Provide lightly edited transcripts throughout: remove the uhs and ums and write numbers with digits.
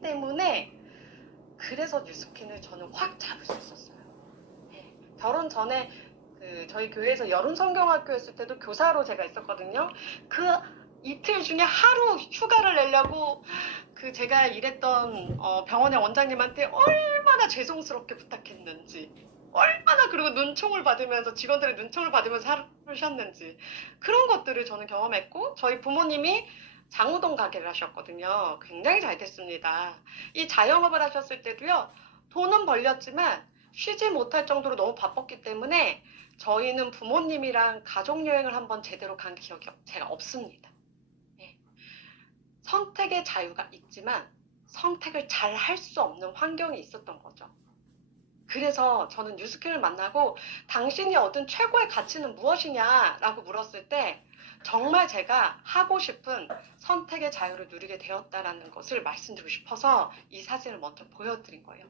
했기 때문에 그래서 뉴스킨을 저는 확 잡을 수 있었어요. 네. 결혼 전에 저희 교회에서 여름 성경학교였을 때도 교사로 제가 있었거든요. 그 이틀 중에 하루 휴가를 내려고 제가 일했던 병원의 원장님한테 얼마나 죄송스럽게 부탁했는지, 얼마나 그리고 눈총을 받으면서 직원들의 눈총을 받으면서 하루를 쉬었는지, 그런 것들을 저는 경험했고, 저희 부모님이 장우동 가게를 하셨거든요. 굉장히 잘 됐습니다. 이 자영업을 하셨을 때도요, 돈은 벌렸지만 쉬지 못할 정도로 너무 바빴기 때문에 저희는 부모님이랑 가족여행을 한번 제대로 간 기억이 제가 없습니다. 예. 선택의 자유가 있지만 선택을 잘 할 수 없는 환경이 있었던 거죠. 그래서 저는 뉴스킨을 만나고 당신이 얻은 최고의 가치는 무엇이냐라고 물었을 때 정말 제가 하고 싶은 선택의 자유를 누리게 되었다라는 것을 말씀드리고 싶어서 이 사진을 먼저 보여드린 거예요.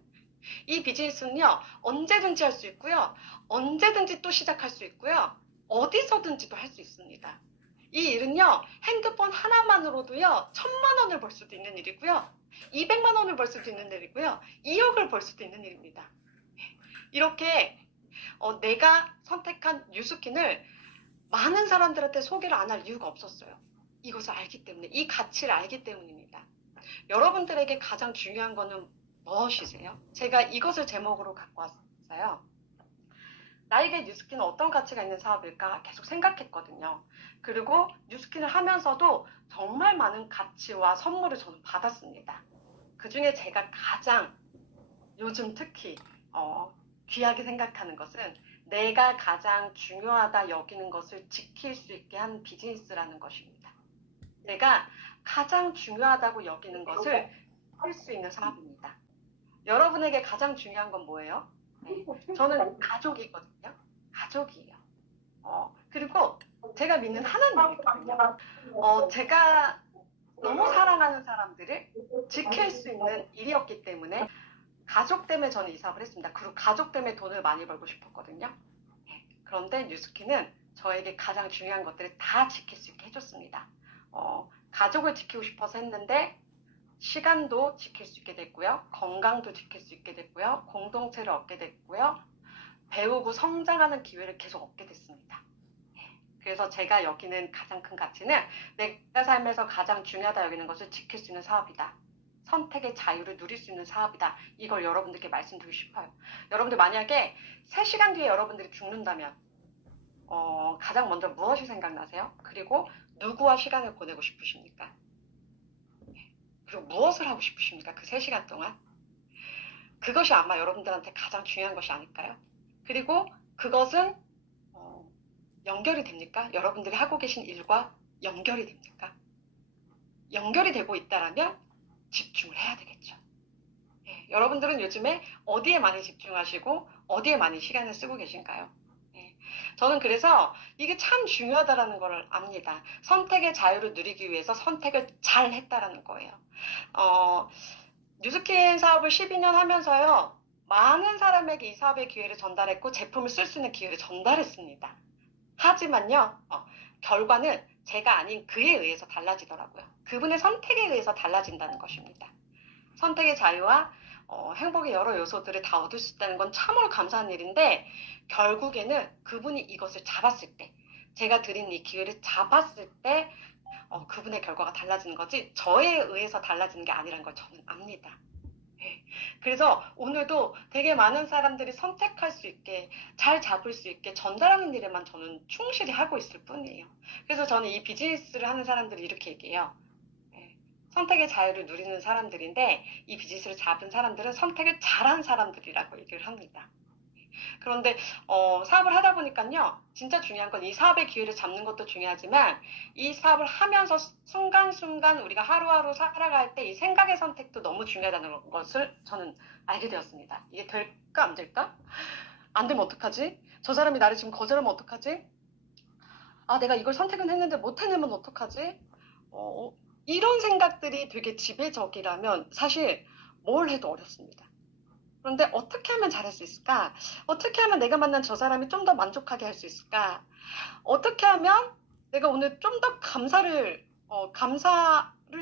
이 비즈니스는요, 언제든지 할 수 있고요, 언제든지 또 시작할 수 있고요, 어디서든지도 할 수 있습니다. 이 일은요, 핸드폰 하나만으로도요, 1,000만 원을 벌 수도 있는 일이고요, 200만 원을 벌 수도 있는 일이고요, 2억을 벌 수도 있는 일입니다. 이렇게 내가 선택한 뉴스킨을 많은 사람들한테 소개를 안 할 이유가 없었어요. 이것을 알기 때문에, 이 가치를 알기 때문입니다. 여러분들에게 가장 중요한 거는 무엇이세요? 제가 이것을 제목으로 갖고 왔어요. 나에게 뉴스킨은 어떤 가치가 있는 사업일까 계속 생각했거든요. 그리고 뉴스킨을 하면서도 정말 많은 가치와 선물을 저는 받았습니다. 그 중에 제가 가장 요즘 특히 귀하게 생각하는 것은 내가 가장 중요하다 여기는 것을 지킬 수 있게 한 비즈니스라는 것입니다. 내가 가장 중요하다고 여기는 것을 할 수 있는 사업입니다. 여러분에게 가장 중요한 건 뭐예요? 네, 저는 가족이거든요. 가족이에요. 그리고 제가 믿는 하나님이거든요. 제가 너무 사랑하는 사람들을 지킬 수 있는 일이었기 때문에 가족 때문에 저는 이 사업을 했습니다. 그리고 가족 때문에 돈을 많이 벌고 싶었거든요. 그런데 뉴스킨은 저에게 가장 중요한 것들을 다 지킬 수 있게 해줬습니다. 가족을 지키고 싶어서 했는데 시간도 지킬 수 있게 됐고요. 건강도 지킬 수 있게 됐고요. 공동체를 얻게 됐고요. 배우고 성장하는 기회를 계속 얻게 됐습니다. 그래서 제가 여기는 가장 큰 가치는 내가 삶에서 가장 중요하다 여기는 것을 지킬 수 있는 사업이다. 선택의 자유를 누릴 수 있는 사업이다. 이걸 여러분들께 말씀드리고 싶어요. 여러분들 만약에 3시간 뒤에 여러분들이 죽는다면 가장 먼저 무엇이 생각나세요? 그리고 누구와 시간을 보내고 싶으십니까? 그리고 무엇을 하고 싶으십니까? 그 3시간 동안? 그것이 아마 여러분들한테 가장 중요한 것이 아닐까요? 그리고 그것은 연결이 됩니까? 여러분들이 하고 계신 일과 연결이 됩니까? 연결이 되고 있다라면 집중을 해야 되겠죠. 여러분들은 요즘에 어디에 많이 집중하시고 어디에 많이 시간을 쓰고 계신가요? 저는 그래서 이게 참 중요하다라는 걸 압니다. 선택의 자유를 누리기 위해서 선택을 잘 했다라는 거예요. 뉴스킨 사업을 12년 하면서요, 많은 사람에게 이 사업의 기회를 전달했고 제품을 쓸 수 있는 기회를 전달했습니다. 하지만요, 결과는 제가 아닌 그에 의해서 달라지더라고요. 그분의 선택에 의해서 달라진다는 것입니다. 선택의 자유와 행복의 여러 요소들을 다 얻을 수 있다는 건 참으로 감사한 일인데 결국에는 그분이 이것을 잡았을 때, 제가 드린 이 기회를 잡았을 때 그분의 결과가 달라지는 거지 저에 의해서 달라지는 게 아니라는 걸 저는 압니다. 그래서 오늘도 되게 많은 사람들이 선택할 수 있게, 잘 잡을 수 있게 전달하는 일에만 저는 충실히 하고 있을 뿐이에요. 그래서 저는 이 비즈니스를 하는 사람들이 이렇게 얘기해요. 선택의 자유를 누리는 사람들인데 이 비즈니스를 잡은 사람들은 선택을 잘한 사람들이라고 얘기를 합니다. 그런데 사업을 하다 보니까요, 진짜 중요한 건 이 사업의 기회를 잡는 것도 중요하지만 이 사업을 하면서 순간순간 우리가 하루하루 살아갈 때 이 생각의 선택도 너무 중요하다는 것을 저는 알게 되었습니다. 이게 될까 안 될까? 안 되면 어떡하지? 저 사람이 나를 지금 거절하면 어떡하지? 내가 이걸 선택은 했는데 못 해내면 어떡하지? 이런 생각들이 되게 지배적이라면 사실 뭘 해도 어렵습니다. 그런데 어떻게 하면 잘할 수 있을까? 어떻게 하면 내가 만난 저 사람이 좀 더 만족하게 할 수 있을까? 어떻게 하면 내가 오늘 좀 더 감사를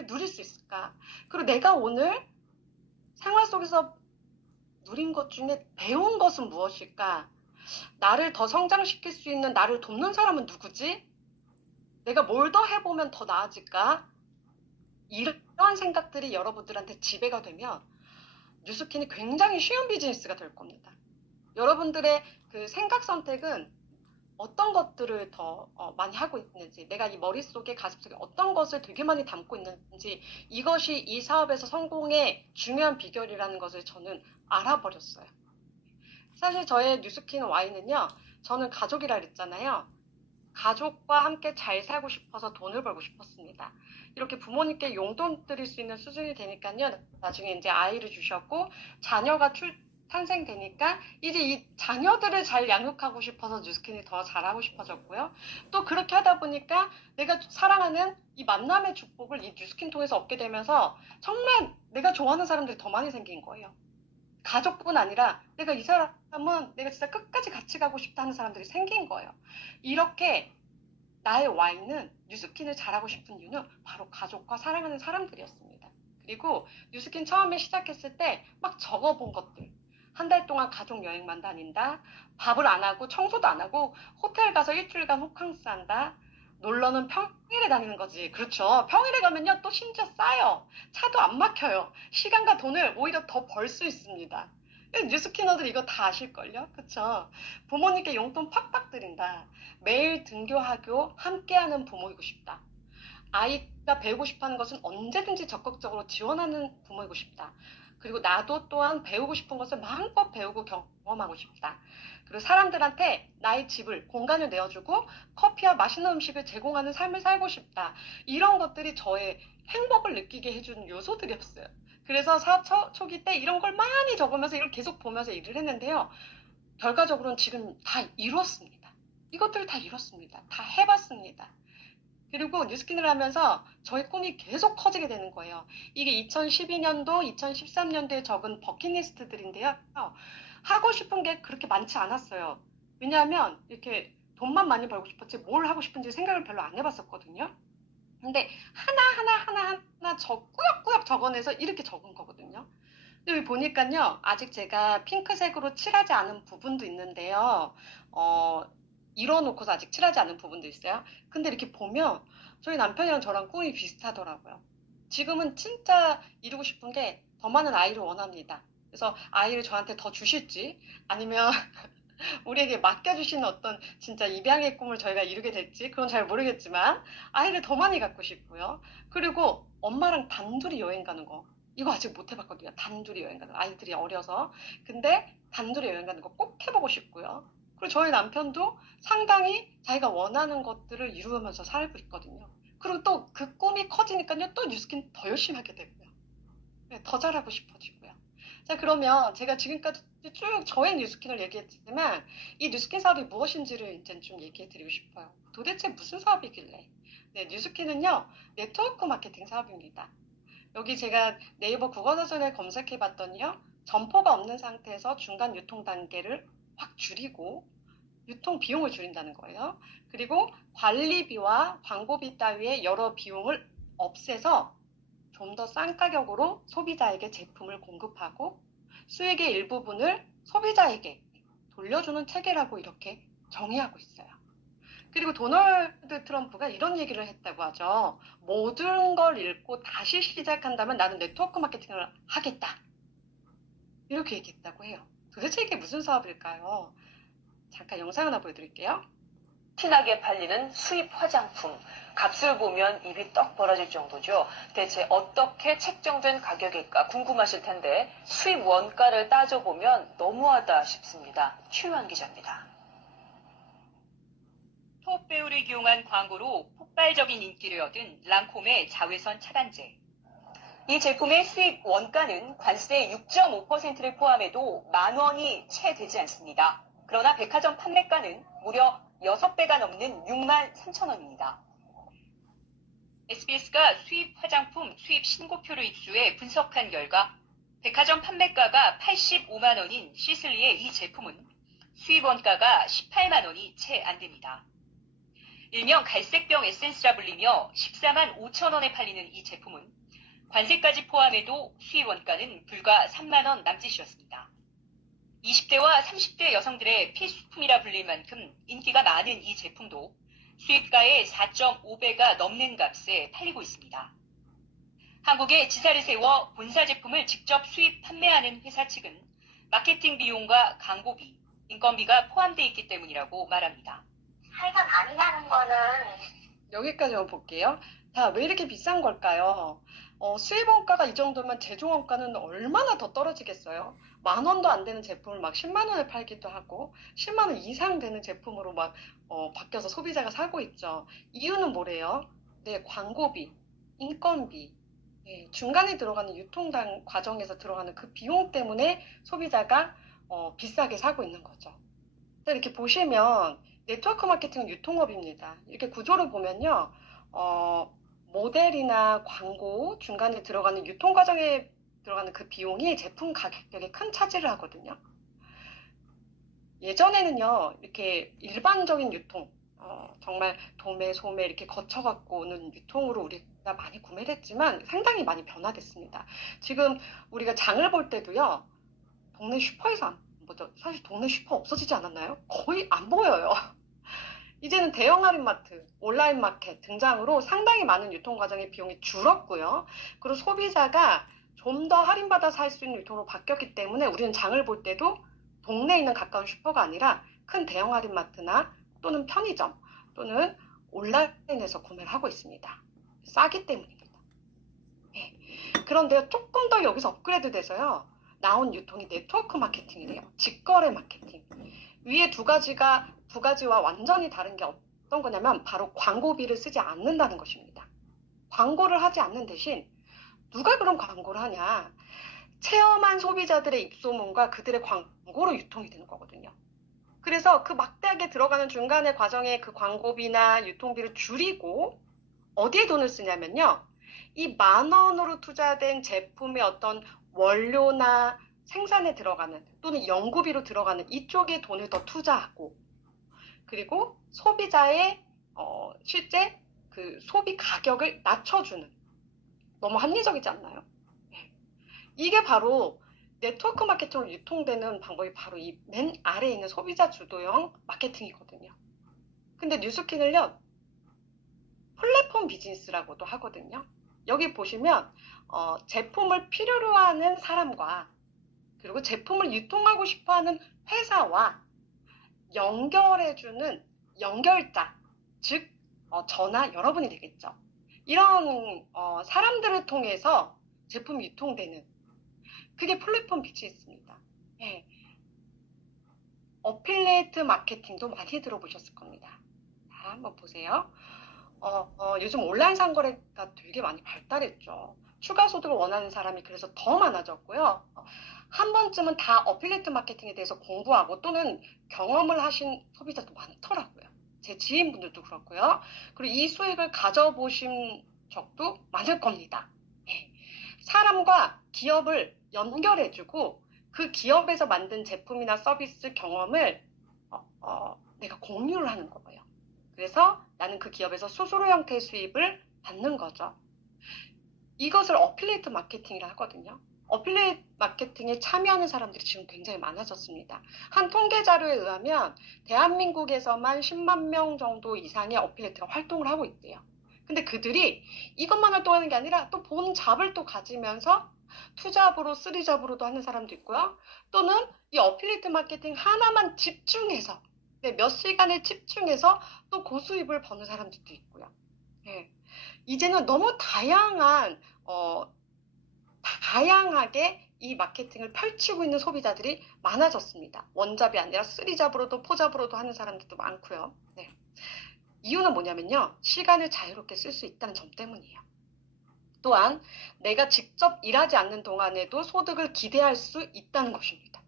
누릴 수 있을까? 그리고 내가 오늘 생활 속에서 누린 것 중에 배운 것은 무엇일까? 나를 더 성장시킬 수 있는 나를 돕는 사람은 누구지? 내가 뭘 더 해보면 더 나아질까? 이런 생각들이 여러분들한테 지배가 되면 뉴스킨이 굉장히 쉬운 비즈니스가 될 겁니다. 여러분들의 그 생각 선택은 어떤 것들을 더 많이 하고 있는지, 내가 이 머릿속에 가슴속에 어떤 것을 되게 많이 담고 있는지, 이것이 이 사업에서 성공의 중요한 비결이라는 것을 저는 알아버렸어요. 사실 저의 뉴스킨 Y는요, 저는 가족이라 그랬잖아요. 가족과 함께 잘 살고 싶어서 돈을 벌고 싶었습니다. 이렇게 부모님께 용돈 드릴 수 있는 수준이 되니까요, 나중에 이제 아이를 주셨고, 자녀가 탄생되니까, 이제 이 자녀들을 잘 양육하고 싶어서 뉴스킨이 더 잘하고 싶어졌고요. 또 그렇게 하다 보니까 내가 사랑하는 이 만남의 축복을 이 뉴스킨 통해서 얻게 되면서 정말 내가 좋아하는 사람들이 더 많이 생긴 거예요. 가족뿐 아니라 내가 이 사람은 내가 진짜 끝까지 같이 가고 싶다 하는 사람들이 생긴 거예요. 이렇게 나의 Y는 뉴스킨을 잘하고 싶은 이유는 바로 가족과 사랑하는 사람들이었습니다. 그리고 뉴스킨 처음에 시작했을 때 막 적어본 것들. 한 달 동안 가족 여행만 다닌다. 밥을 안 하고 청소도 안 하고 호텔 가서 일주일간 호캉스 한다. 놀러는 평일에 다니는 거지. 그렇죠. 평일에 가면요 또 심지어 싸요. 차도 안 막혀요. 시간과 돈을 오히려 더 벌 수 있습니다. 뉴스키너들 이거 다 아실걸요? 그쵸? 부모님께 용돈 팍팍 드린다. 매일 등교하고 함께하는 부모이고 싶다. 아이가 배우고 싶어하는 것은 언제든지 적극적으로 지원하는 부모이고 싶다. 그리고 나도 또한 배우고 싶은 것을 마음껏 배우고 경험하고 싶다. 그리고 사람들한테 나의 집을, 공간을 내어주고 커피와 맛있는 음식을 제공하는 삶을 살고 싶다. 이런 것들이 저의 행복을 느끼게 해주는 요소들이었어요. 그래서 사업 초기 때 이런 걸 많이 적으면서 이걸 계속 보면서 일을 했는데요. 결과적으로는 지금 다 이뤘습니다. 이것들을 다 이뤘습니다. 다 해봤습니다. 그리고 뉴스킨을 하면서 저의 꿈이 계속 커지게 되는 거예요. 이게 2012년도, 2013년도에 적은 버킷리스트들인데요. 하고 싶은 게 그렇게 많지 않았어요. 왜냐하면 이렇게 돈만 많이 벌고 싶었지 뭘 하고 싶은지 생각을 별로 안 해봤었거든요. 근데 하나 꾸역꾸역 적어내서 이렇게 적은 거거든요. 근데 여기 보니까요, 아직 제가 핑크색으로 칠하지 않은 부분도 있는데요. 이뤄놓고서 아직 칠하지 않은 부분도 있어요. 근데 이렇게 보면 저희 남편이랑 저랑 꿈이 비슷하더라고요. 지금은 진짜 이루고 싶은 게 더 많은 아이를 원합니다. 그래서 아이를 저한테 더 주실지 아니면 우리에게 맡겨주시는 어떤 진짜 입양의 꿈을 저희가 이루게 될지 그건 잘 모르겠지만 아이를 더 많이 갖고 싶고요. 그리고 엄마랑 단둘이 여행 가는 거. 이거 아직 못 해봤거든요. 단둘이 여행 가는 거. 아이들이 어려서. 근데 단둘이 여행 가는 거 꼭 해보고 싶고요. 그리고 저희 남편도 상당히 자기가 원하는 것들을 이루면서 살고 있거든요. 그리고 또 그 꿈이 커지니까요. 또 뉴스킨 더 열심히 하게 되고요. 네, 더 잘하고 싶어지고요. 자, 그러면 제가 지금까지 쭉 저의 뉴스킨을 얘기했지만 이 뉴스킨 사업이 무엇인지를 이제 좀 얘기해 드리고 싶어요. 도대체 무슨 사업이길래? 네, 뉴스킨은요, 네트워크 마케팅 사업입니다. 여기 제가 네이버 국어사전에 검색해 봤더니요, 점포가 없는 상태에서 중간 유통 단계를 확 줄이고 유통 비용을 줄인다는 거예요. 그리고 관리비와 광고비 따위의 여러 비용을 없애서 좀 더 싼 가격으로 소비자에게 제품을 공급하고 수익의 일부분을 소비자에게 돌려주는 체계라고 이렇게 정의하고 있어요. 그리고 도널드 트럼프가 이런 얘기를 했다고 하죠. 모든 걸 잃고 다시 시작한다면 나는 네트워크 마케팅을 하겠다. 이렇게 얘기했다고 해요. 도대체 이게 무슨 사업일까요? 잠깐 영상 하나 보여드릴게요. 티나게 팔리는 수입 화장품. 값을 보면 입이 떡 벌어질 정도죠. 대체 어떻게 책정된 가격일까 궁금하실 텐데 수입 원가를 따져보면 너무하다 싶습니다. 최유한 기자입니다. 톱 배우를 기용한 광고로 폭발적인 인기를 얻은 랑콤의 자외선 차단제. 이 제품의 수입 원가는 관세 6.5%를 포함해도 10,000원이 채 되지 않습니다. 그러나 백화점 판매가는 무려 6배가 넘는 63,000원입니다. SBS가 수입 화장품 수입 신고표를 입수해 분석한 결과 백화점 판매가가 85만 원인 시슬리의 이 제품은 수입 원가가 18만 원이 채 안 됩니다. 일명 갈색병 에센스라 불리며 14만 5천 원에 팔리는 이 제품은 관세까지 포함해도 수입 원가는 불과 3만 원 남짓이었습니다. 20대와 30대 여성들의 필수품이라 불릴 만큼 인기가 많은 이 제품도 수입가의 4.5배가 넘는 값에 팔리고 있습니다. 한국에 지사를 세워 본사 제품을 직접 수입 판매하는 회사 측은 마케팅 비용과 광고비, 인건비가 포함되어 있기 때문이라고 말합니다. 차이가 많이 나는 거는 여기까지만 볼게요. 자, 왜 이렇게 비싼 걸까요? 수입 원가가 이 정도면 제조 원가는 얼마나 더 떨어지겠어요? 10,000원도 안 되는 제품을 막 10만 원에 팔기도 하고 10만 원 이상 되는 제품으로 막 바뀌어서 소비자가 사고 있죠. 이유는 뭐래요? 네, 광고비, 인건비, 중간에 들어가는 유통 과정에서 들어가는 그 비용 때문에 소비자가 비싸게 사고 있는 거죠. 이렇게 보시면 네트워크 마케팅은 유통업입니다. 이렇게 구조를 보면요. 모델이나 광고 중간에 들어가는 유통 과정에 들어가는 그 비용이 제품 가격에 큰 차지를 하거든요. 예전에는요, 이렇게 일반적인 유통, 정말 도매, 소매 이렇게 거쳐갖고 오는 유통으로 우리가 많이 구매를 했지만 상당히 많이 변화됐습니다. 지금 우리가 장을 볼 때도요, 동네 슈퍼에서 안 보죠. 사실 동네 슈퍼 없어지지 않았나요? 거의 안 보여요. 이제는 대형 할인마트, 온라인 마켓 등장으로 상당히 많은 유통 과정의 비용이 줄었고요. 그리고 소비자가 좀 더 할인받아 살 수 있는 유통으로 바뀌었기 때문에 우리는 장을 볼 때도 동네에 있는 가까운 슈퍼가 아니라 큰 대형 할인마트나 또는 편의점 또는 온라인에서 구매를 하고 있습니다. 싸기 때문입니다. 네. 그런데 조금 더 여기서 업그레이드 돼서요. 나온 유통이 네트워크 마케팅이래요. 직거래 마케팅. 위에 두 가지와 완전히 다른 게 어떤 거냐면 바로 광고비를 쓰지 않는다는 것입니다. 광고를 하지 않는 대신 누가 그런 광고를 하냐? 체험한 소비자들의 입소문과 그들의 광고로 유통이 되는 거거든요. 그래서 그 막대하게 들어가는 중간의 과정에 그 광고비나 유통비를 줄이고 어디에 돈을 쓰냐면요. 이 10,000원으로 투자된 제품의 어떤 원료나 생산에 들어가는 또는 연구비로 들어가는 이쪽에 돈을 더 투자하고 그리고 소비자의 실제 그 소비 가격을 낮춰주는 너무 합리적이지 않나요? 이게 바로 네트워크 마케팅으로 유통되는 방법이 바로 이 맨 아래에 있는 소비자 주도형 마케팅이거든요. 근데 뉴스킨을요 플랫폼 비즈니스라고도 하거든요. 여기 보시면 제품을 필요로 하는 사람과 그리고 제품을 유통하고 싶어하는 회사와 연결해주는 연결자, 즉 저나 여러분이 되겠죠. 이런 사람들을 통해서 제품이 유통되는 그게 플랫폼 비즈니스입니다. 예. 어필리에이트 마케팅도 많이 들어보셨을 겁니다. 자, 한번 보세요. 요즘 온라인 상거래가 되게 많이 발달했죠. 추가 소득을 원하는 사람이 그래서 더 많아졌고요. 한 번쯤은 다 어필리에이트 마케팅에 대해서 공부하고 또는 경험을 하신 소비자도 많더라고요. 제 지인분들도 그렇고요. 그리고 이 수익을 가져보신 적도 많을 겁니다. 네. 사람과 기업을 연결해주고 그 기업에서 만든 제품이나 서비스 경험을 내가 공유를 하는 거예요. 그래서 나는 그 기업에서 수수료 형태의 수입을 받는 거죠. 이것을 어필리에이트 마케팅이라 하거든요. 어필리에이트 마케팅에 참여하는 사람들이 지금 굉장히 많아졌습니다. 한 통계 자료에 의하면 대한민국에서만 10만 명 정도 이상의 어필리에이트가 활동을 하고 있대요. 근데 그들이 이것만 활동하는 게 아니라 또 본 잡을 또 가지면서 투잡으로, 쓰리잡으로도 하는 사람도 있고요. 또는 이 어필리에이트 마케팅 하나만 집중해서 몇 시간을 집중해서 또 고수입을 버는 사람들도 있고요. 네. 이제는 너무 다양하게 이 마케팅을 펼치고 있는 소비자들이 많아졌습니다. 원잡이 아니라 쓰리잡으로도 포잡으로도 하는 사람들도 많고요. 네. 이유는 뭐냐면요. 시간을 자유롭게 쓸 수 있다는 점 때문이에요. 또한 내가 직접 일하지 않는 동안에도 소득을 기대할 수 있다는 것입니다.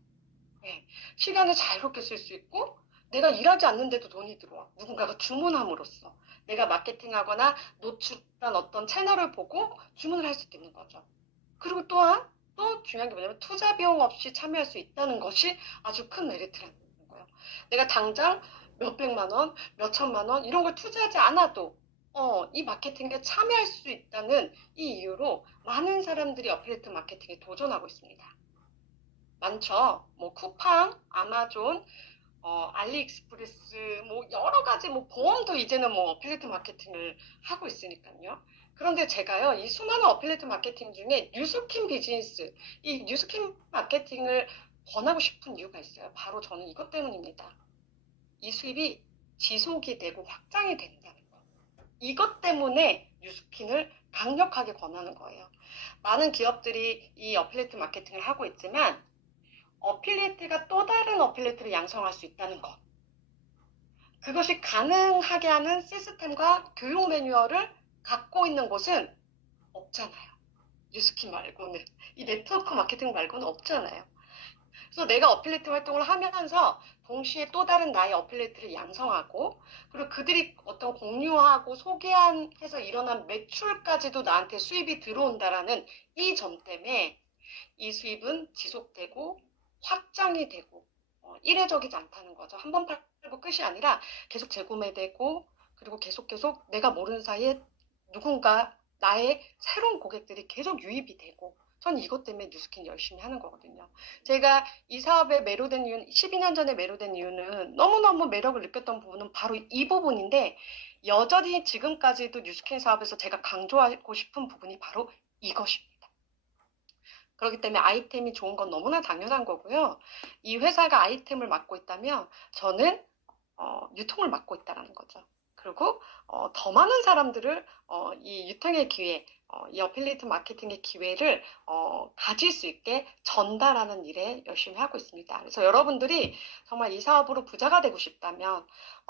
네. 시간을 자유롭게 쓸 수 있고 내가 일하지 않는데도 돈이 들어와. 누군가가 주문함으로써 내가 마케팅하거나 노출한 어떤 채널을 보고 주문을 할 수도 있는 거죠. 그리고 또한 또 중요한 게 뭐냐면 투자 비용 없이 참여할 수 있다는 것이 아주 큰 메리트라는 거예요. 내가 당장 몇백만 원, 몇천만 원 이런 걸 투자하지 않아도 이 마케팅에 참여할 수 있다는 이 이유로 많은 사람들이 어필리에이트 마케팅에 도전하고 있습니다. 많죠. 뭐 쿠팡, 아마존, 알리익스프레스, 뭐 여러 가지 뭐 보험도 이제는 뭐 어필리에이트 마케팅을 하고 있으니까요. 그런데 제가요, 이 수많은 어필리에이트 마케팅 중에 뉴스킨 비즈니스, 이 뉴스킨 마케팅을 권하고 싶은 이유가 있어요. 바로 저는 이것 때문입니다. 이 수입이 지속이 되고 확장이 된다는 거. 이것 때문에 뉴스킨을 강력하게 권하는 거예요. 많은 기업들이 이 어필리에이트 마케팅을 하고 있지만 어필리에이트가 또 다른 어필리에이트를 양성할 수 있다는 것. 그것이 가능하게 하는 시스템과 교육 매뉴얼을 갖고 있는 곳은 없잖아요. 뉴스킨 말고는. 이 네트워크 마케팅 말고는 없잖아요. 그래서 내가 어필리에이트 활동을 하면서 동시에 또 다른 나의 어필리에이트를 양성하고 그리고 그들이 어떤 공유하고 소개해서 일어난 매출까지도 나한테 수입이 들어온다라는 이 점 때문에 이 수입은 지속되고 확장이 되고 일회적이지 않다는 거죠. 한 번 팔고 끝이 아니라 계속 재구매되고 그리고 계속 내가 모르는 사이에 누군가 나의 새로운 고객들이 계속 유입이 되고 전 이것 때문에 뉴스킨 열심히 하는 거거든요. 제가 이 사업에 매료된 이유는 12년 전에 매료된 이유는 너무너무 매력을 느꼈던 부분은 바로 이 부분인데 여전히 지금까지도 뉴스킨 사업에서 제가 강조하고 싶은 부분이 바로 이것입니다. 그렇기 때문에 아이템이 좋은 건 너무나 당연한 거고요. 이 회사가 아이템을 맡고 있다면 저는 유통을 맡고 있다는 거죠. 그리고 더 많은 사람들을 이 유통의 기회, 이 어필리에이트 마케팅의 기회를 가질 수 있게 전달하는 일에 열심히 하고 있습니다. 그래서 여러분들이 정말 이 사업으로 부자가 되고 싶다면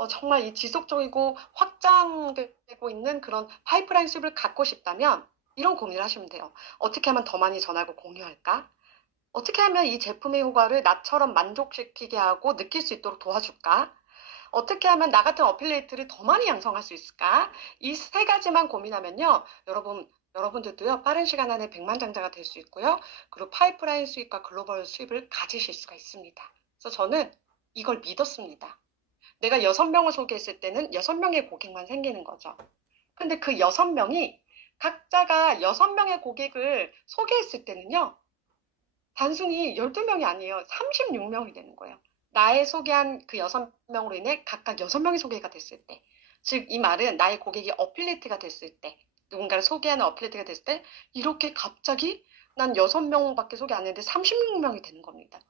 정말 이 지속적이고 확장되고 있는 그런 파이프라인 수입을 갖고 싶다면 이런 고민을 하시면 돼요. 어떻게 하면 더 많이 전하고 공유할까? 어떻게 하면 이 제품의 효과를 나처럼 만족시키게 하고 느낄 수 있도록 도와줄까? 어떻게 하면 나 같은 어필리에이트를 더 많이 양성할 수 있을까? 이 세 가지만 고민하면요. 여러분들도요. 빠른 시간 안에 백만장자가 될 수 있고요. 그리고 파이프라인 수입과 글로벌 수입을 가지실 수가 있습니다. 그래서 저는 이걸 믿었습니다. 내가 6명을 소개했을 때는 6명의 고객만 생기는 거죠. 근데 그 6명이 각자가 6명의 고객을 소개했을 때는요. 단순히 12명이 아니에요. 36명이 되는 거예요. 나의 소개한 그 6명으로 인해 각각 6명이 소개가 됐을 때. 즉, 이 말은 나의 고객이 어필리에이트가 됐을 때, 누군가를 소개하는 어필리에이트가 됐을 때, 이렇게 갑자기 난 6명밖에 소개 안 했는데 36명이 되는 겁니다.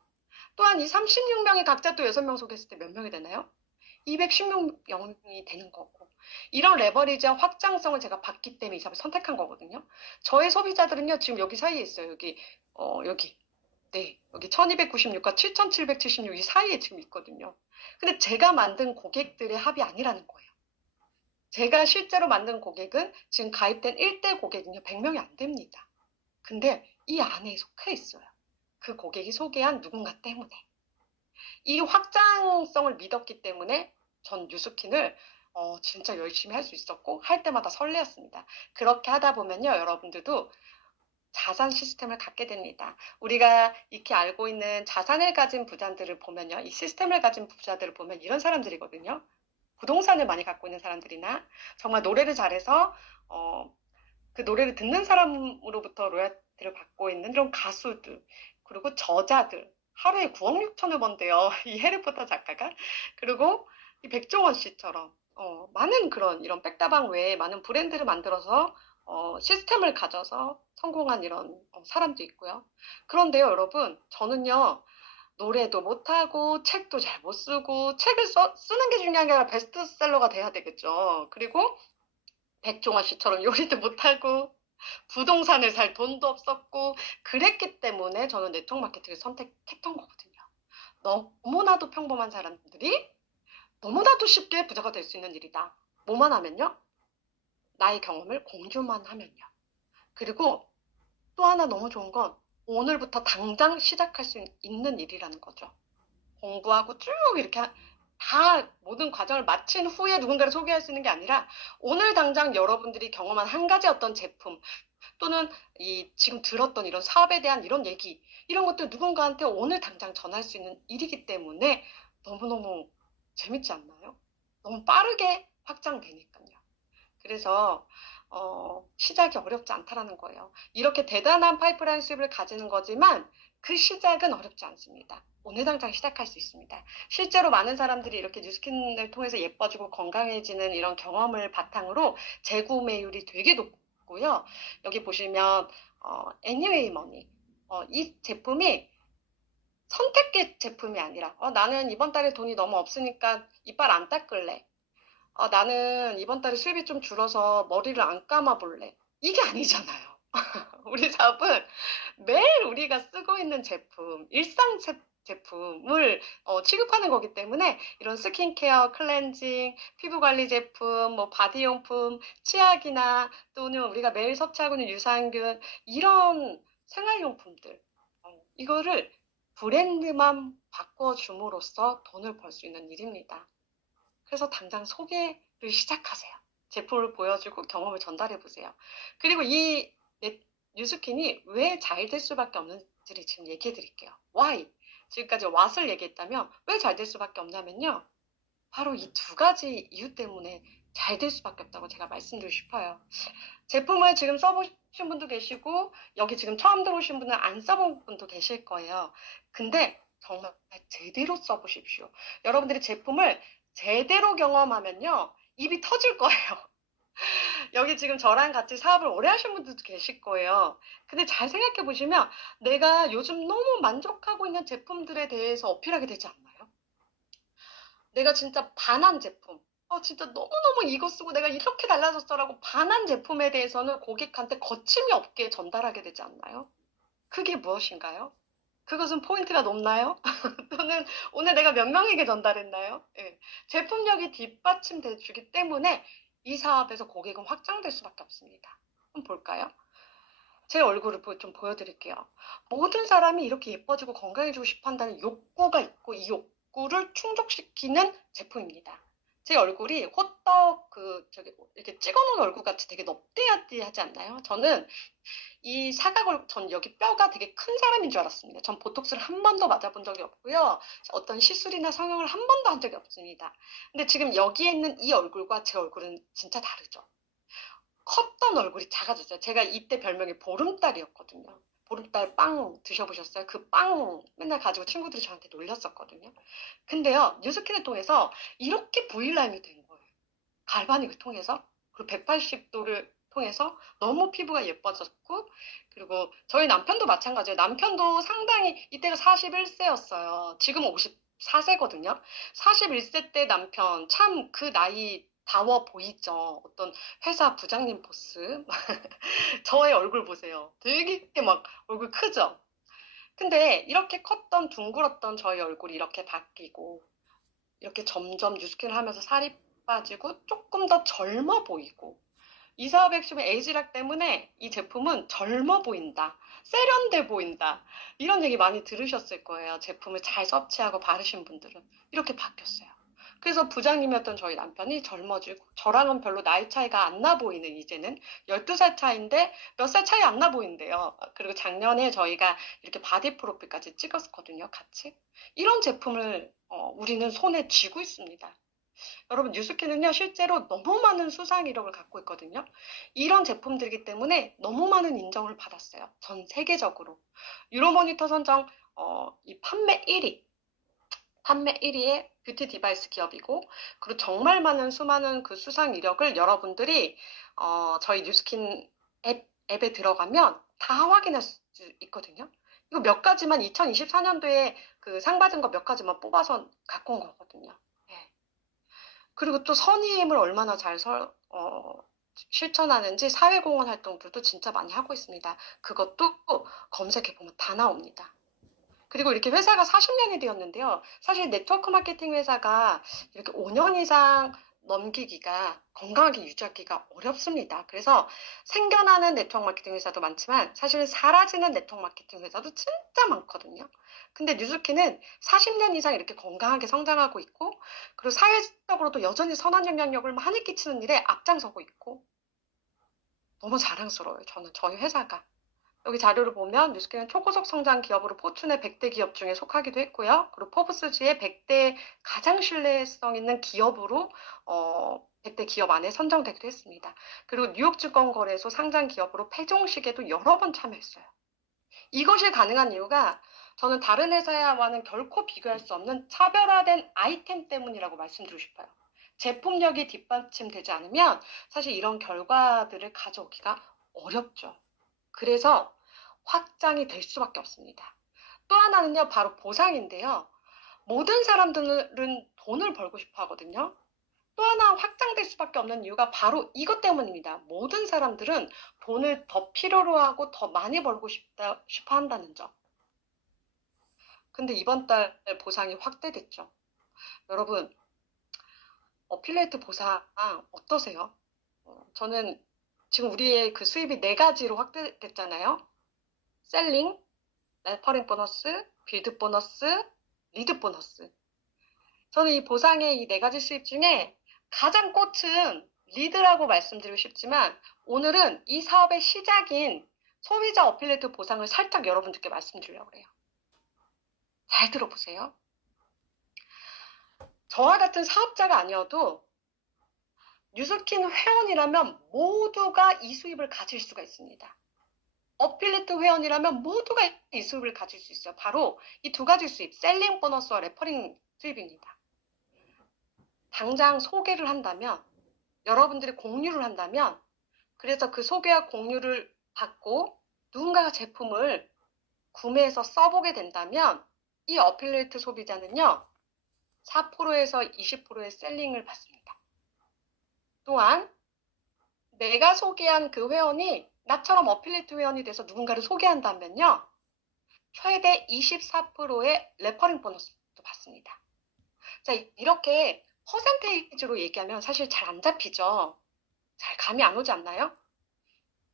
또한 이 36명이 각자 또 6명 소개했을 때 몇 명이 되나요? 216명이 되는 거고. 이런 레버리지와 확장성을 제가 봤기 때문에 이 사업을 선택한 거거든요. 저의 소비자들은요, 지금 여기 사이에 있어요. 여기. 네, 여기 1296과 7776 이 사이에 지금 있거든요. 근데 제가 만든 고객들의 합이 아니라는 거예요. 제가 실제로 만든 고객은 지금 가입된 1대 고객은요, 100명이 안 됩니다. 근데 이 안에 속해 있어요. 그 고객이 소개한 누군가 때문에. 이 확장성을 믿었기 때문에 전 뉴스킨을 진짜 열심히 할 수 있었고 할 때마다 설레었습니다. 그렇게 하다 보면요, 여러분들도 자산 시스템을 갖게 됩니다. 우리가 익히 알고 있는 자산을 가진 부자들을 보면요, 이 시스템을 가진 부자들을 보면 이런 사람들이거든요. 부동산을 많이 갖고 있는 사람들이나 정말 노래를 잘해서 그 노래를 듣는 사람으로부터 로열티를 받고 있는 이런 가수들, 그리고 저자들, 하루에 9억 6천을 번대요. 이 해리포터 작가가. 그리고 이 백종원 씨처럼 많은 그런 이런 백다방 외에 많은 브랜드를 만들어서 시스템을 가져서 성공한 이런 사람도 있고요. 그런데요, 여러분, 저는요, 노래도 못하고 책도 잘 못 쓰고 책을 쓰는 게 중요한 게 아니라 베스트셀러가 돼야 되겠죠. 그리고 백종원 씨처럼 요리도 못하고 부동산을 살 돈도 없었고 그랬기 때문에 저는 네트워크 마케팅을 선택했던 거거든요. 너무나도 평범한 사람들이 너무나도 쉽게 부자가 될 수 있는 일이다. 뭐만 하면요? 나의 경험을 공유만 하면요. 그리고 또 하나 너무 좋은 건 오늘부터 당장 시작할 수 있는 일이라는 거죠. 공부하고 쭉 이렇게 다 모든 과정을 마친 후에 누군가를 소개할 수 있는 게 아니라 오늘 당장 여러분들이 경험한 한 가지 어떤 제품 또는 지금 들었던 이런 사업에 대한 이런 얘기 이런 것들 누군가한테 오늘 당장 전할 수 있는 일이기 때문에 너무너무 재밌지 않나요? 너무 빠르게 확장되니까요. 그래서 시작이 어렵지 않다라는 거예요. 이렇게 대단한 파이프라인 수입을 가지는 거지만 그 시작은 어렵지 않습니다. 오늘 당장 시작할 수 있습니다. 실제로 많은 사람들이 이렇게 뉴스킨을 통해서 예뻐지고 건강해지는 이런 경험을 바탕으로 재구매율이 되게 높고요. 여기 보시면 Anyway Money 이 제품이 선택계 제품이 아니라 나는 이번 달에 돈이 너무 없으니까 이빨 안 닦을래. 나는 이번 달에 수입이 좀 줄어서 머리를 안 감아볼래. 이게 아니잖아요. 우리 사업은 매일 우리가 쓰고 있는 제품, 일상 제품을 취급하는 거기 때문에 이런 스킨케어, 클렌징, 피부관리 제품, 뭐 바디용품, 치약이나 또는 우리가 매일 섭취하고 있는 유산균 이런 생활용품들 이거를 브랜드만 바꿔줌으로써 돈을 벌 수 있는 일입니다. 그래서 당장 소개를 시작하세요. 제품을 보여주고 경험을 전달해 보세요. 그리고 이 뉴스킨이 왜 잘 될 수밖에 없는지를 지금 얘기해 드릴게요. Why? 지금까지 what을 얘기했다면 왜 잘 될 수밖에 없냐면요. 바로 이 두 가지 이유 때문에 잘 될 수밖에 없다고 제가 말씀드리고 싶어요. 제품을 지금 써보신 분도 계시고 여기 지금 처음 들어오신 분은 안 써본 분도 계실 거예요. 근데 정말 제대로 써보십시오. 여러분들이 제품을 제대로 경험하면요. 입이 터질 거예요. 여기 지금 저랑 같이 사업을 오래 하신 분들도 계실 거예요. 근데 잘 생각해 보시면 내가 요즘 너무 만족하고 있는 제품들에 대해서 어필하게 되지 않나요? 내가 진짜 반한 제품, 진짜 너무너무 이거 쓰고 내가 이렇게 달라졌어라고 반한 제품에 대해서는 고객한테 거침이 없게 전달하게 되지 않나요? 그게 무엇인가요? 그것은 포인트가 높나요? 또는 오늘 내가 몇 명에게 전달했나요? 예. 제품력이 뒷받침돼 주기 때문에 이 사업에서 고객은 확장될 수밖에 없습니다. 한번 볼까요? 제 얼굴을 좀 보여드릴게요. 모든 사람이 이렇게 예뻐지고 건강해지고 싶어 한다는 욕구가 있고 이 욕구를 충족시키는 제품입니다. 제 얼굴이 호떡 이렇게 찍어놓은 얼굴 같이 되게 넙대하지 않나요? 저는 이 전 여기 뼈가 되게 큰 사람인 줄 알았습니다. 전 보톡스를 한 번도 맞아본 적이 없고요. 어떤 시술이나 성형을 한 번도 한 적이 없습니다. 근데 지금 여기에 있는 이 얼굴과 제 얼굴은 진짜 다르죠. 컸던 얼굴이 작아졌어요. 제가 이때 별명이 보름달이었거든요. 보름달 빵 드셔보셨어요? 그 빵 맨날 가지고 친구들이 저한테 놀렸었거든요. 근데요, 뉴스킨을 통해서 이렇게 V라인이 된 거예요. 갈바닉을 통해서, 그리고 180도를 통해서 너무 피부가 예뻐졌고, 그리고 저희 남편도 마찬가지예요. 남편도 상당히 이때가 41세였어요. 지금 54세거든요. 41세 때 남편 참 그 나이 다워 보이죠. 어떤 회사 부장님 보스. 저의 얼굴 보세요. 되게 막 얼굴 크죠? 근데 이렇게 컸던 둥글었던 저희 얼굴이 이렇게 바뀌고 이렇게 점점 뉴스킨을 하면서 살이 빠지고 조금 더 젊어 보이고 이 사업의 핵심은 에이지락 때문에 이 제품은 젊어 보인다. 세련돼 보인다. 이런 얘기 많이 들으셨을 거예요. 제품을 잘 섭취하고 바르신 분들은. 이렇게 바뀌었어요. 그래서 부장님이었던 저희 남편이 젊어지고 저랑은 별로 나이 차이가 안 나 보이는 이제는 12살 차이인데 몇 살 차이 안 나 보인대요. 그리고 작년에 저희가 이렇게 바디 프로필까지 찍었거든요. 같이. 이런 제품을 우리는 손에 쥐고 있습니다. 여러분 뉴스킨은요 실제로 너무 많은 수상 이력을 갖고 있거든요. 이런 제품들이기 때문에 너무 많은 인정을 받았어요. 전 세계적으로. 유로모니터 선정 이 판매 1위의 뷰티 디바이스 기업이고 그리고 정말 많은 수많은 그 수상 이력을 여러분들이 저희 뉴스킨 앱에 들어가면 다 확인할 수 있거든요. 이거 몇 가지만 2024년도에 그 상 받은 거 몇 가지만 뽑아서 갖고 온 거거든요. 그리고 또 선의임을 얼마나 잘 실천하는지 사회공헌 활동들도 진짜 많이 하고 있습니다. 그것도 검색해보면 다 나옵니다. 그리고 이렇게 회사가 40년이 되었는데요. 사실 네트워크 마케팅 회사가 이렇게 5년 이상 넘기기가 건강하게 유지하기가 어렵습니다. 그래서 생겨나는 네트워크 마케팅 회사도 많지만 사실 사라지는 네트워크 마케팅 회사도 진짜 많거든요. 근데 뉴스킨은 40년 이상 이렇게 건강하게 성장하고 있고 그리고 사회적으로도 여전히 선한 영향력을 많이 끼치는 일에 앞장서고 있고 너무 자랑스러워요. 저는 저희 회사가. 여기 자료를 보면 뉴스킨은 초고속 성장 기업으로 포춘의 100대 기업 중에 속하기도 했고요. 그리고 포브스지의 100대 가장 신뢰성 있는 기업으로 100대 기업 안에 선정되기도 했습니다. 그리고 뉴욕증권거래소 상장 기업으로 패종식에도 여러 번 참여했어요. 이것이 가능한 이유가 저는 다른 회사와는 결코 비교할 수 없는 차별화된 아이템 때문이라고 말씀드리고 싶어요. 제품력이 뒷받침되지 않으면 사실 이런 결과들을 가져오기가 어렵죠. 그래서 확장이 될 수밖에 없습니다. 또 하나는요, 바로 보상인데요. 모든 사람들은 돈을 벌고 싶어 하거든요. 또 하나 확장될 수밖에 없는 이유가 바로 이것 때문입니다. 모든 사람들은 돈을 더 필요로 하고 더 많이 벌고 싶어 한다는 점. 근데 이번 달 보상이 확대됐죠. 여러분, 어필리에이트 보상 어떠세요? 저는 지금 우리의 그 수입이 4가지로 확대됐잖아요. 셀링, 레퍼링 보너스, 빌드 보너스, 리드 보너스. 저는 이 보상의 이 4가지 수입 중에 가장 꽃은 리드라고 말씀드리고 싶지만 오늘은 이 사업의 시작인 소비자 어필리에이트 보상을 살짝 여러분들께 말씀드리려고 해요. 잘 들어보세요. 저와 같은 사업자가 아니어도 뉴스킨 회원이라면 모두가 이 수입을 가질 수가 있습니다. 어필리에이트 회원이라면 모두가 이 수입을 가질 수 있어요. 바로 이 2가지 수입, 셀링 보너스와 레퍼링 수입입니다. 당장 소개를 한다면, 여러분들이 공유를 한다면, 그래서 그 소개와 공유를 받고 누군가가 제품을 구매해서 써보게 된다면 이 어필리에이트 소비자는요, 4%에서 20%의 셀링을 받습니다. 또한 내가 소개한 그 회원이 나처럼 어필리에이트 회원이 돼서 누군가를 소개한다면요, 최대 24%의 레퍼링 보너스도 받습니다. 자, 이렇게 퍼센테이지로 얘기하면 사실 잘 안 잡히죠. 잘 감이 안 오지 않나요?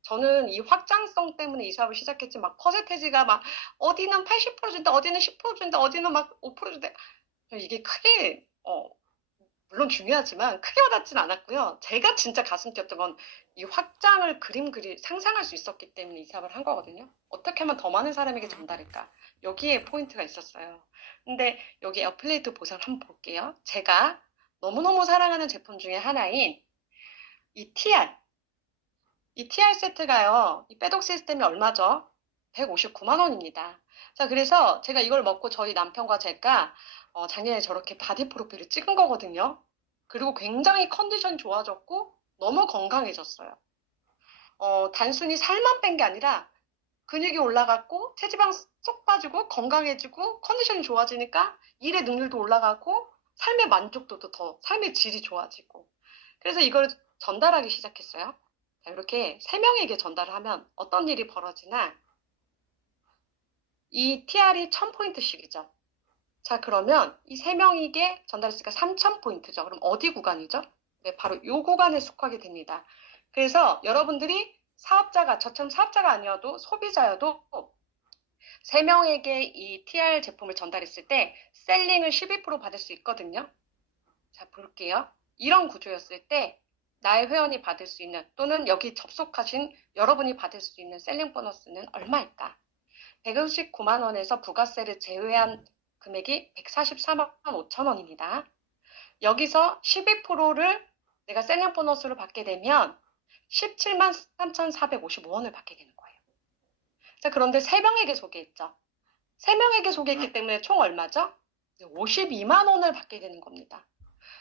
저는 이 확장성 때문에 이 사업을 시작했지, 막 퍼센테이지가 막 어디는 80% 준다, 어디는 10% 준다, 어디는 막 5% 준다. 이게 크게 물론 중요하지만 크게 와닿진 않았고요. 제가 진짜 가슴 뛰었던 건 이 확장을 상상할 수 있었기 때문에 이 사업을 한 거거든요. 어떻게 하면 더 많은 사람에게 전달할까? 여기에 포인트가 있었어요. 근데 여기 어플리에이트 보상을 한번 볼게요. 제가 너무너무 사랑하는 제품 중에 하나인 이 TR. 이 TR 세트가요, 이 빼독 시스템이 얼마죠? 159만 원입니다. 자, 그래서 제가 이걸 먹고 저희 남편과 제가 작년에 저렇게 바디 프로필을 찍은 거거든요. 그리고 굉장히 컨디션이 좋아졌고 너무 건강해졌어요. 단순히 살만 뺀 게 아니라 근육이 올라갔고 체지방 쏙 빠지고 건강해지고 컨디션이 좋아지니까 일의 능률도 올라가고 삶의 만족도도 더, 삶의 질이 좋아지고. 그래서 이걸 전달하기 시작했어요. 자, 이렇게 3명에게 전달을 하면 어떤 일이 벌어지나, 이 TR이 1000포인트씩이죠. 자, 그러면 이 3명에게 전달했으니까 3000포인트죠. 그럼 어디 구간이죠? 네, 바로 이 구간에 속하게 됩니다. 그래서 여러분들이 저처럼 사업자가 아니어도 소비자여도 3명에게 이 TR 제품을 전달했을 때 셀링을 12% 받을 수 있거든요. 자, 볼게요. 이런 구조였을 때 나의 회원이 받을 수 있는, 또는 여기 접속하신 여러분이 받을 수 있는 셀링 보너스는 얼마일까? 159만 원에서 부가세를 제외한 금액이 144만 5천 원입니다. 여기서 12%를 내가 셀링 보너스로 받게 되면 17만 3,455원을 받게 되는 거예요. 자, 그런데 3명에게 소개했죠. 3명에게 소개했기 때문에 총 얼마죠? 52만 원을 받게 되는 겁니다.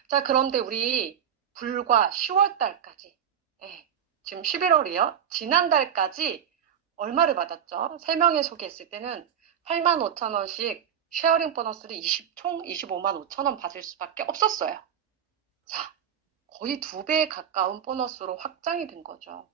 자, 그런데 우리 불과 10월 달까지, 지금 11월이요. 지난달까지 얼마를 받았죠? 3명에 소개했을 때는 8만 5천 원씩 쉐어링 보너스를 총 25만 5천 원 받을 수밖에 없었어요. 자, 거의 2배에 가까운 보너스로 확장이 된 거죠.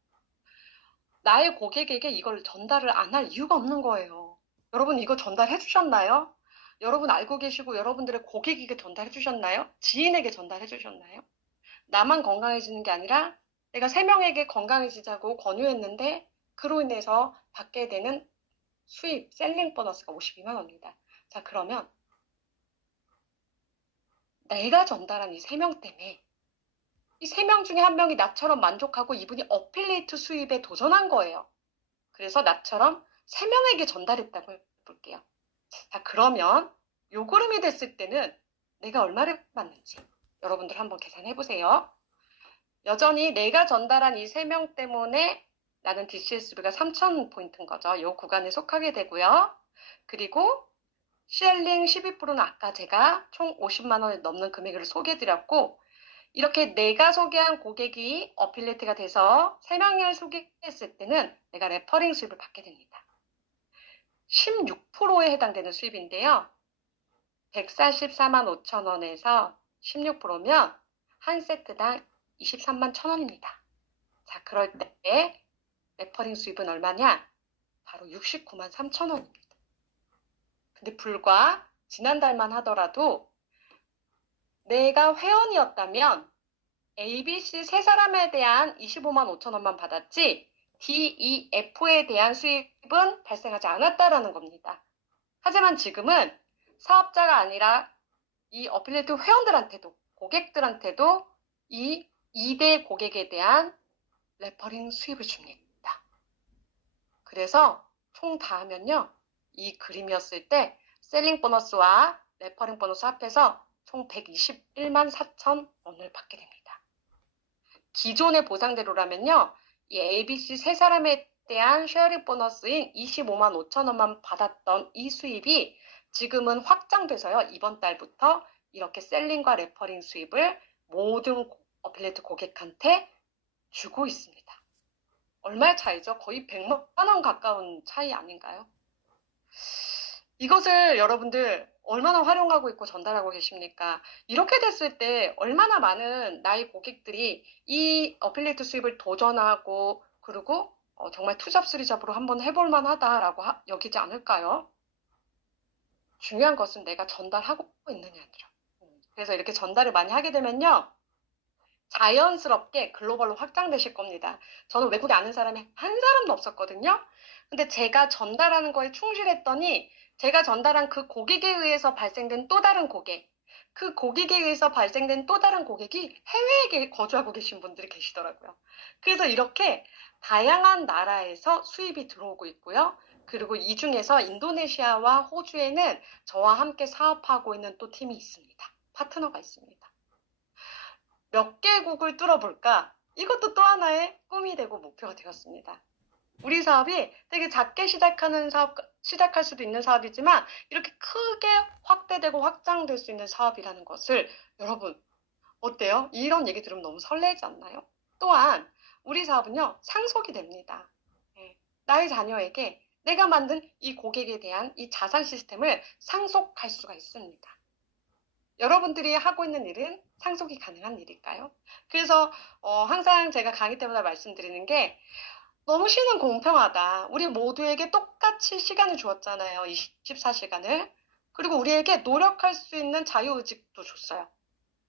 나의 고객에게 이걸 전달을 안 할 이유가 없는 거예요. 여러분, 이거 전달해 주셨나요? 여러분 알고 계시고 여러분들의 고객에게 전달해 주셨나요? 지인에게 전달해 주셨나요? 나만 건강해지는 게 아니라 내가 3명에게 건강해지자고 권유했는데 그로 인해서 받게 되는 수입, 셀링 보너스가 52만 원입니다. 자, 그러면 내가 전달한 이 3명 때문에 이 3명 중에 1명이 나처럼 만족하고 이분이 어필리에이트 수입에 도전한 거예요. 그래서 나처럼 3명에게 전달했다고 해볼게요. 자, 그러면 요 그림이 됐을 때는 내가 얼마를 받는지 여러분들 한번 계산해 보세요. 여전히 내가 전달한 이 3명 때문에 나는 DCSB가 3,000포인트인 거죠. 이 구간에 속하게 되고요. 그리고 시엘링 12%는 아까 제가 총 50만 원이 넘는 금액을 소개해드렸고, 이렇게 내가 소개한 고객이 어필리에이트가 돼서 3명을 소개했을 때는 내가 레퍼링 수입을 받게 됩니다. 16%에 해당되는 수입인데요. 144만 5천 원에서 16%면 한 세트당 23만 1천 원입니다. 자, 그럴 때 레퍼링 수입은 얼마냐? 바로 69만 3천 원입니다. 근데 불과 지난달만 하더라도 내가 회원이었다면 ABC 세 사람에 대한 25만 5천 원만 받았지 DEF에 대한 수입은 발생하지 않았다라는 겁니다. 하지만 지금은 사업자가 아니라 이 어필리에이트 회원들한테도 고객들한테도 이 2대 고객에 대한 레퍼링 수입을 줍니다. 그래서 총 다 하면요. 이 그림이었을 때 셀링 보너스와 레퍼링 보너스 합해서 총 121만 4천 원을 받게 됩니다. 기존의 보상대로라면요. 이 ABC 세 사람에 대한 쉐어링 보너스인 25만 5천 원만 받았던 이 수입이 지금은 확장돼서요. 이번 달부터 이렇게 셀링과 레퍼링 수입을 모든 어필리에이트 고객한테 주고 있습니다. 얼마의 차이죠? 거의 100만 원 가까운 차이 아닌가요? 이것을 여러분들 얼마나 활용하고 있고 전달하고 계십니까? 이렇게 됐을 때 얼마나 많은 나의 고객들이 이 어필리에이트 수입을 도전하고 그리고 정말 투잡 쓰리잡으로 한번 해볼 만하다라고 여기지 않을까요? 중요한 것은 내가 전달하고 있느냐죠. 그래서 이렇게 전달을 많이 하게 되면요. 자연스럽게 글로벌로 확장되실 겁니다. 저는 외국에 아는 사람이 한 사람도 없었거든요. 근데 제가 전달하는 거에 충실했더니 제가 전달한 그 고객에 의해서 발생된 또 다른 고객, 그 고객에 의해서 발생된 또 다른 고객이 해외에 거주하고 계신 분들이 계시더라고요. 그래서 이렇게 다양한 나라에서 수입이 들어오고 있고요. 그리고 이 중에서 인도네시아와 호주에는 저와 함께 사업하고 있는 또 팀이 있습니다. 파트너가 있습니다. 몇 개국을 뚫어볼까? 이것도 또 하나의 꿈이 되고 목표가 되었습니다. 우리 사업이 되게 작게 시작할 수도 있는 사업이지만 이렇게 크게 확대되고 확장될 수 있는 사업이라는 것을 여러분 어때요? 이런 얘기 들으면 너무 설레지 않나요? 또한 우리 사업은요 상속이 됩니다. 나의 자녀에게 내가 만든 이 고객에 대한 이 자산 시스템을 상속할 수가 있습니다. 여러분들이 하고 있는 일은 상속이 가능한 일일까요? 그래서 항상 제가 강의 때마다 말씀드리는 게 너무 공평하다. 우리 모두에게 똑같이 시간을 주었잖아요. 24시간을. 그리고 우리에게 노력할 수 있는 자유의식도 줬어요.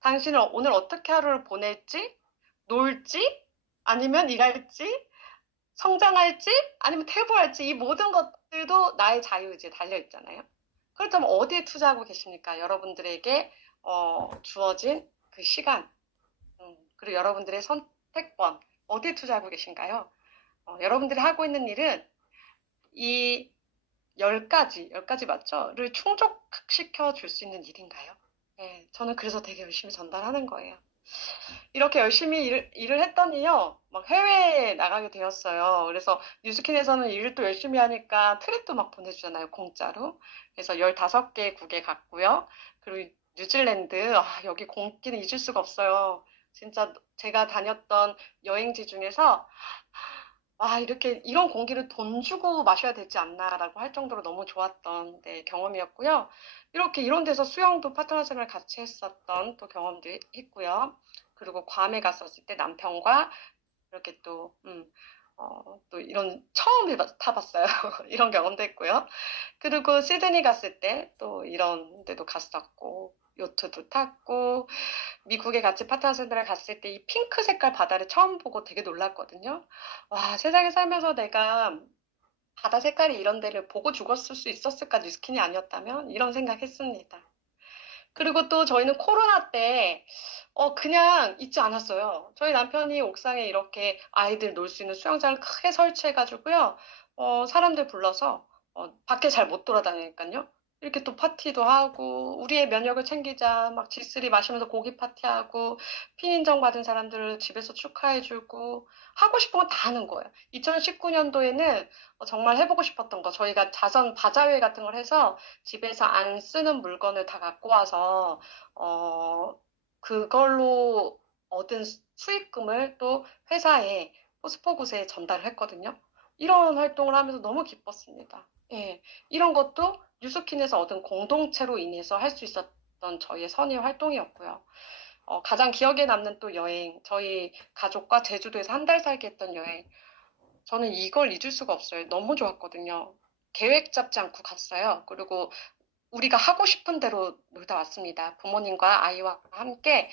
당신은 오늘 어떻게 하루를 보낼지, 놀지, 아니면 일할지, 성장할지, 아니면 퇴보할지 이 모든 것들도 나의 자유의지에 달려있잖아요. 그렇다면 어디에 투자하고 계십니까? 여러분들에게 주어진 그 시간, 그리고 여러분들의 선택권, 어디에 투자하고 계신가요? 여러분들이 하고 있는 일은 이 10가지 맞죠?를 충족시켜 줄 수 있는 일인가요? 네, 저는 그래서 되게 열심히 전달하는 거예요. 이렇게 열심히 일을 했더니요, 막 해외에 나가게 되었어요. 그래서 뉴스킨에서는 일을 또 열심히 하니까 트립도 막 보내주잖아요, 공짜로. 그래서 15개국에 갔고요. 그리고 뉴질랜드, 여기 공기는 잊을 수가 없어요. 진짜 제가 다녔던 여행지 중에서 이렇게 이런 공기를 돈 주고 마셔야 되지 않나라고 할 정도로 너무 좋았던 경험이었고요. 이렇게 이런 데서 수영도 파트너 생활 같이 했었던 또 경험도 있고요. 그리고 괌에 갔었을 때 남편과 이렇게 또 이런 처음 타봤어요. 이런 경험도 했고요. 그리고 시드니 갔을 때 또 이런 데도 갔었고 요트도 탔고 미국에 같이 파트너 생활을 갔을 때 이 핑크 색깔 바다를 처음 보고 되게 놀랐거든요. 와, 세상에 살면서 내가 바다 색깔이 이런 데를 보고 죽었을 수 있었을까 뉴스킨이 아니었다면 이런 생각했습니다. 그리고 또 저희는 코로나 때 그냥 있지 않았어요. 저희 남편이 옥상에 이렇게 아이들 놀 수 있는 수영장을 크게 설치해가지고요. 사람들 불러서 밖에 잘 못 돌아다니니까요. 이렇게 또 파티도 하고, 우리의 면역을 챙기자, 막 G3 마시면서 고기 파티하고, 피인정 받은 사람들을 집에서 축하해주고, 하고 싶은 건 다 하는 거예요. 2019년도에는 정말 해보고 싶었던 거, 저희가 자선 바자회 같은 걸 해서 집에서 안 쓰는 물건을 다 갖고 와서, 그걸로 얻은 수익금을 또 회사에 포스포굿에 전달을 했거든요. 이런 활동을 하면서 너무 기뻤습니다. 예, 이런 것도 뉴스킨에서 얻은 공동체로 인해서 할 수 있었던 저희의 선의 활동이었고요. 가장 기억에 남는 또 여행, 저희 가족과 제주도에서 한 달 살게 했던 여행. 저는 이걸 잊을 수가 없어요. 너무 좋았거든요. 계획 잡지 않고 갔어요. 그리고 우리가 하고 싶은 대로 놀다 왔습니다. 부모님과 아이와 함께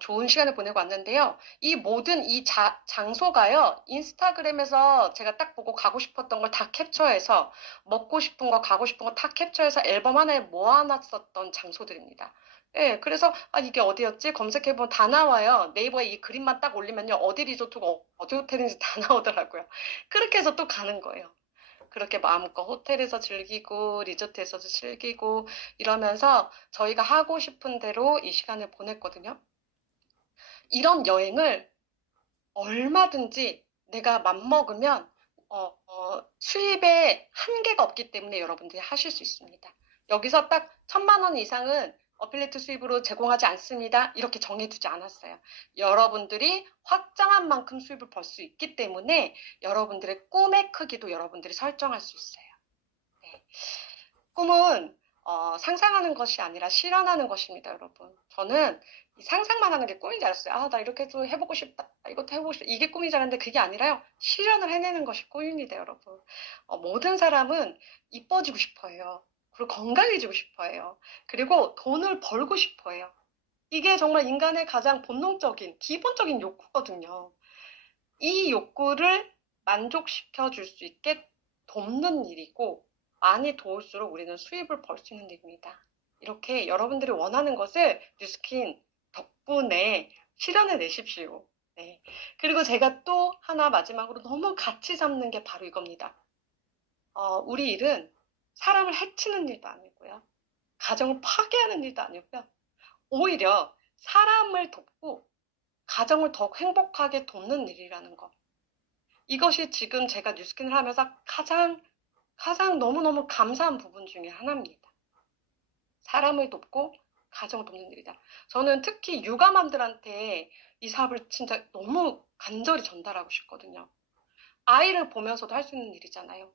좋은 시간을 보내고 왔는데요. 이 모든 이 장소가요, 인스타그램에서 제가 딱 보고 가고 싶었던 걸 다 캡처해서, 먹고 싶은 거, 가고 싶은 거 다 캡처해서 앨범 하나에 모아놨었던 장소들입니다. 예, 그래서, 이게 어디였지? 검색해보면 다 나와요. 네이버에 이 그림만 딱 올리면요, 어디 리조트가 어디 호텔인지 다 나오더라고요. 그렇게 해서 또 가는 거예요. 그렇게 마음껏 호텔에서 즐기고 리조트에서도 즐기고 이러면서 저희가 하고 싶은 대로 이 시간을 보냈거든요. 이런 여행을 얼마든지 내가 맘먹으면 수입에 한계가 없기 때문에 여러분들이 하실 수 있습니다. 여기서 딱 1,000만 원 이상은 어필리에이트 수입으로 제공하지 않습니다. 이렇게 정해두지 않았어요. 여러분들이 확장한 만큼 수입을 벌 수 있기 때문에 여러분들의 꿈의 크기도 여러분들이 설정할 수 있어요. 네. 꿈은 상상하는 것이 아니라 실현하는 것입니다, 여러분. 저는 이 상상만 하는 게 꿈인 줄 알았어요. 나 이렇게 좀 해보고 싶다. 이것도 해보고 싶다. 이게 꿈인 줄 알았는데 그게 아니라요. 실현을 해내는 것이 꿈입니다, 여러분. 모든 사람은 이뻐지고 싶어 해요. 그리고 건강해지고 싶어 해요. 그리고 돈을 벌고 싶어 해요. 이게 정말 인간의 가장 본능적인, 기본적인 욕구거든요. 이 욕구를 만족시켜 줄 수 있게 돕는 일이고, 많이 도울수록 우리는 수입을 벌 수 있는 일입니다. 이렇게 여러분들이 원하는 것을 뉴스킨 덕분에 실현해 내십시오. 네. 그리고 제가 또 하나 마지막으로 너무 같이 잡는 게 바로 이겁니다. 우리 일은 사람을 해치는 일도 아니고요. 가정을 파괴하는 일도 아니고요. 오히려 사람을 돕고 가정을 더욱 행복하게 돕는 일이라는 것. 이것이 지금 제가 뉴스킨을 하면서 가장 너무너무 감사한 부분 중에 하나입니다. 사람을 돕고 가정을 돕는 일이다. 저는 특히 육아맘들한테 이 사업을 진짜 너무 간절히 전달하고 싶거든요. 아이를 보면서도 할 수 있는 일이잖아요.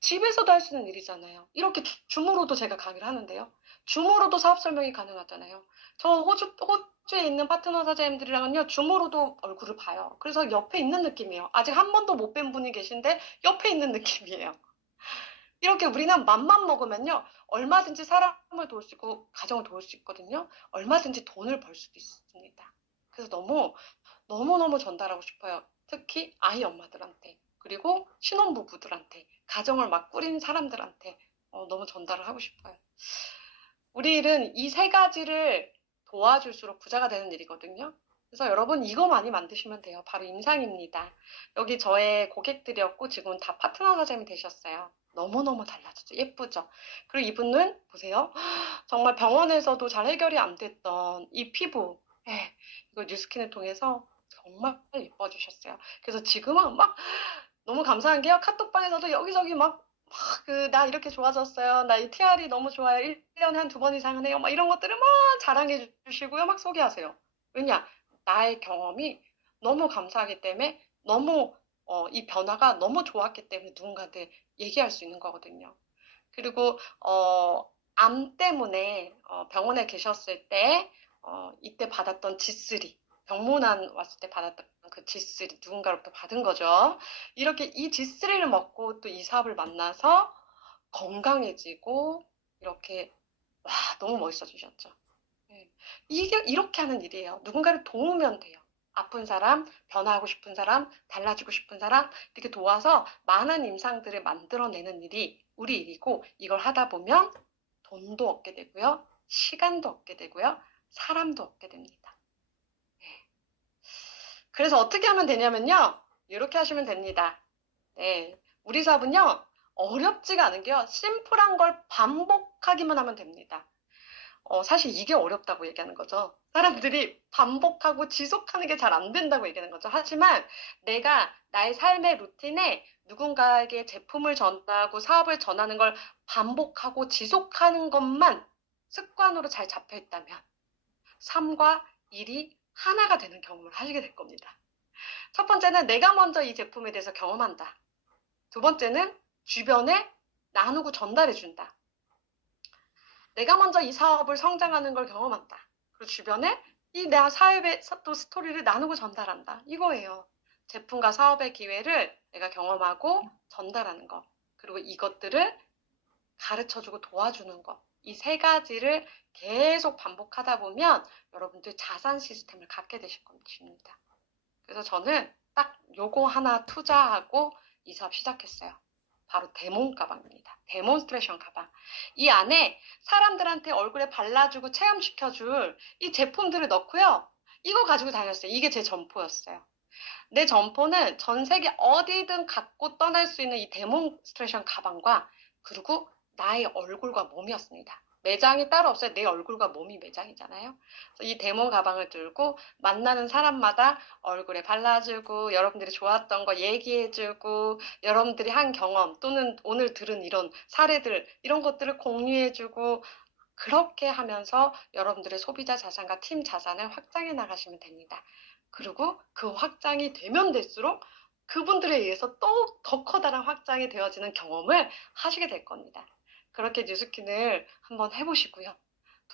집에서도 할 수 있는 일이잖아요. 이렇게 줌으로도 제가 강의를 하는데요. 줌으로도 사업 설명이 가능하잖아요. 저 호주에 있는 파트너 사장님들이랑은요, 줌으로도 얼굴을 봐요. 그래서 옆에 있는 느낌이에요. 아직 한 번도 못 뵌 분이 계신데 옆에 있는 느낌이에요. 이렇게 우리는 맘만 먹으면요, 얼마든지 사람을 도울 수 있고 가정을 도울 수 있거든요. 얼마든지 돈을 벌 수도 있습니다. 그래서 너무너무 전달하고 싶어요. 특히 아이 엄마들한테, 그리고 신혼부부들한테, 가정을 막 꾸린 사람들한테 너무 전달을 하고 싶어요. 우리 일은 이 세 가지를 도와줄수록 부자가 되는 일이거든요. 그래서 여러분 이거 많이 만드시면 돼요. 바로 임상입니다. 여기 저의 고객들이었고 지금은 다 파트너 사장님이 되셨어요. 너무너무 달라졌죠. 예쁘죠? 그리고 이분은 보세요. 정말 병원에서도 잘 해결이 안 됐던 이 피부, 이거 뉴스킨을 통해서 정말 예뻐지셨어요. 그래서 지금은 막 너무 감사한 게요. 카톡방에서도 여기저기 나 이렇게 좋아졌어요. 나 이 TR이 너무 좋아요. 1년에 한 2번 이상은 해요. 막 이런 것들을 막 자랑해 주시고요. 막 소개하세요. 왜냐? 나의 경험이 너무 감사하기 때문에 너무 이 변화가 너무 좋았기 때문에 누군가한테 얘기할 수 있는 거거든요. 그리고 암 때문에 병원에 계셨을 때 이때 받았던 G3, 병문안 왔을 때 받았던 그 G3 누군가로부터 받은 거죠. 이렇게 이 G3를 먹고 또 이 사업을 만나서 건강해지고 이렇게 너무 멋있어지셨죠. 이게 이렇게 하는 일이에요. 누군가를 도우면 돼요. 아픈 사람, 변화하고 싶은 사람, 달라지고 싶은 사람 이렇게 도와서 많은 임상들을 만들어내는 일이 우리 일이고, 이걸 하다 보면 돈도 얻게 되고요, 시간도 얻게 되고요, 사람도 얻게 됩니다. 그래서 어떻게 하면 되냐면요, 이렇게 하시면 됩니다. 우리 사업은요, 어렵지가 않은 게요, 심플한 걸 반복 반복하기만 하면 됩니다. 사실 이게 어렵다고 얘기하는 거죠. 사람들이 반복하고 지속하는 게 잘 안 된다고 얘기하는 거죠. 하지만 내가 나의 삶의 루틴에 누군가에게 제품을 전하고 사업을 전하는 걸 반복하고 지속하는 것만 습관으로 잘 잡혀 있다면 삶과 일이 하나가 되는 경험을 하시게 될 겁니다. 첫 번째는 내가 먼저 이 제품에 대해서 경험한다. 두 번째는 주변에 나누고 전달해 준다. 내가 먼저 이 사업을 성장하는 걸 경험한다. 그리고 주변에 이 내 사업의 또 스토리를 나누고 전달한다. 이거예요. 제품과 사업의 기회를 내가 경험하고 전달하는 것. 그리고 이것들을 가르쳐주고 도와주는 것. 이 세 가지를 계속 반복하다 보면 여러분들 자산 시스템을 갖게 되실 것입니다. 그래서 저는 딱 요거 하나 투자하고 이 사업 시작했어요. 바로 데몬 가방입니다. 데몬스트레이션 가방. 이 안에 사람들한테 얼굴에 발라주고 체험시켜줄 이 제품들을 넣고요. 이거 가지고 다녔어요. 이게 제 점포였어요. 내 점포는 전 세계 어디든 갖고 떠날 수 있는 이 데몬스트레이션 가방과 그리고 나의 얼굴과 몸이었습니다. 매장이 따로 없어요. 내 얼굴과 몸이 매장이잖아요. 그래서 이 데몬 가방을 들고 만나는 사람마다 얼굴에 발라주고 여러분들이 좋았던 거 얘기해주고 여러분들이 한 경험 또는 오늘 들은 이런 사례들 이런 것들을 공유해주고 그렇게 하면서 여러분들의 소비자 자산과 팀 자산을 확장해 나가시면 됩니다. 그리고 그 확장이 되면 될수록 그분들에 의해서 또 더 커다란 확장이 되어지는 경험을 하시게 될 겁니다. 그렇게 뉴스킨을 한번 해보시고요.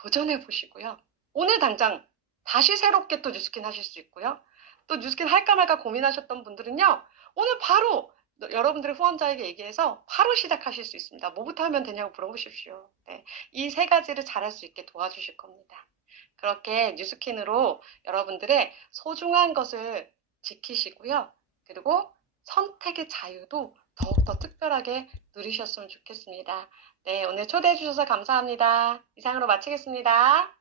도전해보시고요. 오늘 당장 다시 새롭게 또 뉴스킨 하실 수 있고요. 또 뉴스킨 할까 말까 고민하셨던 분들은요. 오늘 바로 여러분들의 후원자에게 얘기해서 바로 시작하실 수 있습니다. 뭐부터 하면 되냐고 물어보십시오. 네, 이 세 가지를 잘할 수 있게 도와주실 겁니다. 그렇게 뉴스킨으로 여러분들의 소중한 것을 지키시고요. 그리고 선택의 자유도 더욱더 특별하게 누리셨으면 좋겠습니다. 네, 오늘 초대해 주셔서 감사합니다. 이상으로 마치겠습니다.